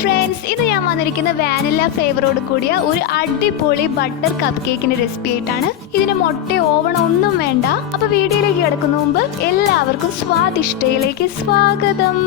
Friends, ഇത് ഞാൻ വന്നിരിക്കുന്ന വാനില ഫ്ലേവറോട് കൂടിയ ഒരു അടിപൊളി ബട്ടർ കപ്പ് കേക്കിന്റെ റെസിപ്പി ആയിട്ടാണ്. ഇതിന് മുട്ട ഓവൺ ഒന്നും വേണ്ട. അപ്പൊ വീഡിയോയിലേക്ക് കിടക്കുന്ന മുമ്പ് എല്ലാവർക്കും സ്വാദിഷ്ടയിലേക്ക് സ്വാഗതം.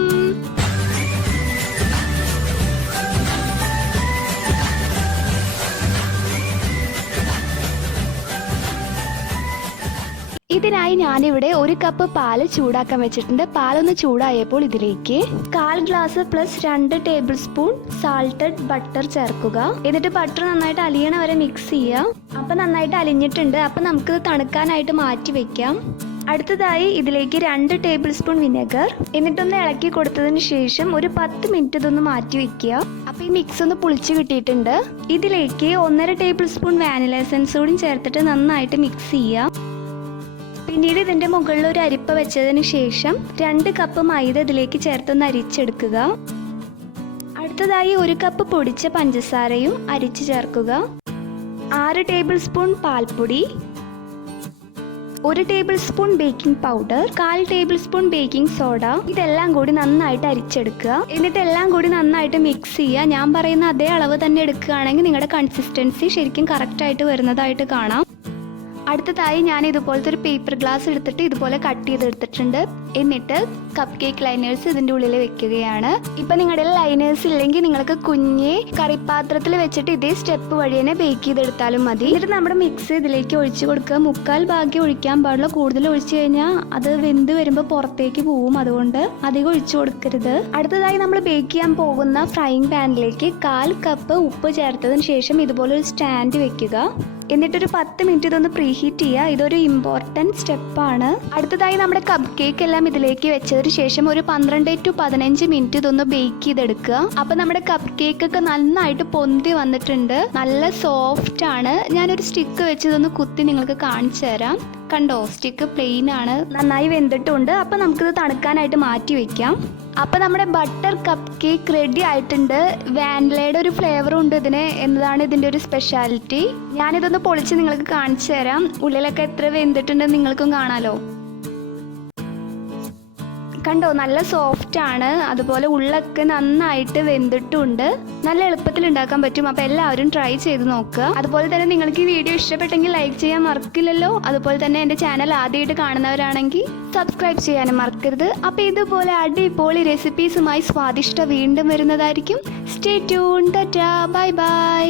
ഇതിനായി ഞാനിവിടെ ഒരു കപ്പ് പാല് ചൂടാക്കാൻ വെച്ചിട്ടുണ്ട്. പാലൊന്ന് ചൂടായപ്പോൾ ഇതിലേക്ക് 1/4 glass plus 2 table spoon salted butter ചേർക്കുക. എന്നിട്ട് ബട്ടർ നന്നായിട്ട് അലിയണ വരെ മിക്സ് ചെയ്യുക. അപ്പൊ നന്നായിട്ട് അലിഞ്ഞിട്ടുണ്ട്. അപ്പൊ നമുക്ക് തണുക്കാനായിട്ട് മാറ്റി വെക്കാം. അടുത്തതായി ഇതിലേക്ക് 2 ടേബിൾ സ്പൂൺ വിനെഗർ, എന്നിട്ടൊന്ന് ഇളക്കി കൊടുത്തതിന് ശേഷം ഒരു 10 മിനിറ്റ് ഇതൊന്ന് മാറ്റി വെക്കുക. അപ്പൊ ഈ മിക്സ് ഒന്ന് പുളിച്ച് കിട്ടിയിട്ടുണ്ട്. ഇതിലേക്ക് 1.5 ടേബിൾ സ്പൂൺ വാനില എസൻസ് കൂടി ചേർത്തിട്ട് നന്നായിട്ട് മിക്സ് ചെയ്യുക. പിന്നീട് ഇതിന്റെ മുകളിൽ ഒരു അരിപ്പ വെച്ചതിന് ശേഷം 2 കപ്പ് മൈദ ഇതിലേക്ക് ചേർത്തൊന്ന് അരിച്ചെടുക്കുക. അടുത്തതായി 1 കപ്പ് പൊടിച്ച പഞ്ചസാരയും അരിച്ചു ചേർക്കുക. 6 ടേബിൾ സ്പൂൺ പാൽപ്പൊടി, 1 table spoon baking powder, 1/4 table spoon baking soda. ഇതെല്ലാം കൂടി നന്നായിട്ട് അരിച്ചെടുക്കുക. എന്നിട്ട് എല്ലാം കൂടി നന്നായിട്ട് മിക്സ് ചെയ്യുക. ഞാൻ പറയുന്ന അതേ അളവ് തന്നെ എടുക്കുകയാണെങ്കിൽ നിങ്ങളുടെ കൺസിസ്റ്റൻസി ശരിക്കും കറക്റ്റായിട്ട് വരുന്നതായിട്ട് കാണാം. അടുത്തതായി ഞാൻ ഇതുപോലത്തെ ഒരു പേപ്പർ ഗ്ലാസ് എടുത്തിട്ട് ഇതുപോലെ കട്ട് ചെയ്തെടുത്തിട്ടുണ്ട്. എന്നിട്ട് കപ്പ് കേക്ക് ലൈനേഴ്സ് ഇതിൻ്റെ ഉള്ളിൽ വെക്കുകയാണ്. ഇപ്പം നിങ്ങളുടെ ലൈനേഴ്സ് ഇല്ലെങ്കിൽ നിങ്ങൾക്ക് കുഞ്ഞ് കറിപ്പാത്രത്തിൽ വെച്ചിട്ട് ഇതേ സ്റ്റെപ്പ് വഴി തന്നെ ബേക്ക് ചെയ്തെടുത്താലും മതി. എന്നിട്ട് നമ്മുടെ മിക്സ് ഇതിലേക്ക് ഒഴിച്ച് കൊടുക്കുക. 1/4 ഭാഗം ഒഴിക്കാൻ പാടുള്ള. കൂടുതൽ ഒഴിച്ചു കഴിഞ്ഞാൽ അത് വെന്ത് വരുമ്പോൾ പുറത്തേക്ക് പോവും. അതുകൊണ്ട് അധികം ഒഴിച്ചു കൊടുക്കരുത്. അടുത്തതായി നമ്മൾ ബേക്ക് ചെയ്യാൻ പോകുന്ന ഫ്രൈയിങ് പാനിലേക്ക് 1/4 കപ്പ് ഉപ്പ് ചേർത്തതിന് ശേഷം ഇതുപോലെ ഒരു സ്റ്റാൻഡ് വെക്കുക. എന്നിട്ടൊരു 10 മിനിറ്റ് ഇതൊന്ന് പ്രീഹീറ്റ് ചെയ്യുക. ഇതൊരു ഇമ്പോർട്ടൻറ്റ് സ്റ്റെപ്പാണ്. അടുത്തതായി നമ്മുടെ കപ്പ് കേക്ക് എല്ലാം ഇതിലേക്ക് വെച്ചതിന് ശേഷം ഒരു 12 to 15 മിനിറ്റ് ഇതൊന്ന് ബേക്ക് ചെയ്തെടുക്കുക. അപ്പം നമ്മുടെ കപ്പ് കേക്ക് ഒക്കെ നന്നായിട്ട് പൊന്തി വന്നിട്ടുണ്ട്. നല്ല സോഫ്റ്റ് ആണ്. ഞാനൊരു സ്റ്റിക്ക് വെച്ച് ഇതൊന്ന് കുത്തി നിങ്ങൾക്ക് കാണിച്ചു തരാം. കണ്ടോ, സ്റ്റിക്ക് പ്ലെയിൻ ആണ്, നന്നായി വെന്തിട്ടുണ്ട്. അപ്പം നമുക്കിത് തണുക്കാനായിട്ട് മാറ്റി വെക്കാം. അപ്പം നമ്മുടെ ബട്ടർ കപ്പ് കേക്ക് റെഡി ആയിട്ടുണ്ട്. വാനിലയുടെ ഒരു ഫ്ലേവറും ഉണ്ട് ഇതിന് എന്നതാണ് ഇതിൻ്റെ ഒരു സ്പെഷ്യാലിറ്റി. ഞാനിതൊന്ന് പൊളിച്ച് നിങ്ങൾക്ക് കാണിച്ചു തരാം. ഉള്ളിലൊക്കെ എത്ര വെന്തിട്ടുണ്ടെന്ന് നിങ്ങൾക്കും കാണാലോ. കണ്ടോ, നല്ല സോഫ്റ്റ് ആണ്. അതുപോലെ ഉള്ളൊക്കെ നന്നായിട്ട് വെന്തിട്ടുണ്ട്. നല്ല എളുപ്പത്തിൽ ഉണ്ടാക്കാൻ പറ്റും. അപ്പോൾ എല്ലാവരും ട്രൈ ചെയ്ത് നോക്കുക. അതുപോലെ തന്നെ നിങ്ങൾക്ക് ഈ വീഡിയോ ഇഷ്ടപ്പെട്ടെങ്കിൽ ലൈക്ക് ചെയ്യാൻ മറക്കില്ലല്ലോ. അതുപോലെ തന്നെ എൻ്റെ ചാനൽ ആദ്യമായിട്ട് കാണുന്നവരാണെങ്കിൽ സബ്സ്ക്രൈബ് ചെയ്യാനും മറക്കരുത്. അപ്പോൾ ഇതുപോലെ അടിപൊളി റെസിപ്പീസുമായി സ്വാദിഷ്ട വീണ്ടും വരുന്നതായിരിക്കും. Stay tune. Tata, bye bye.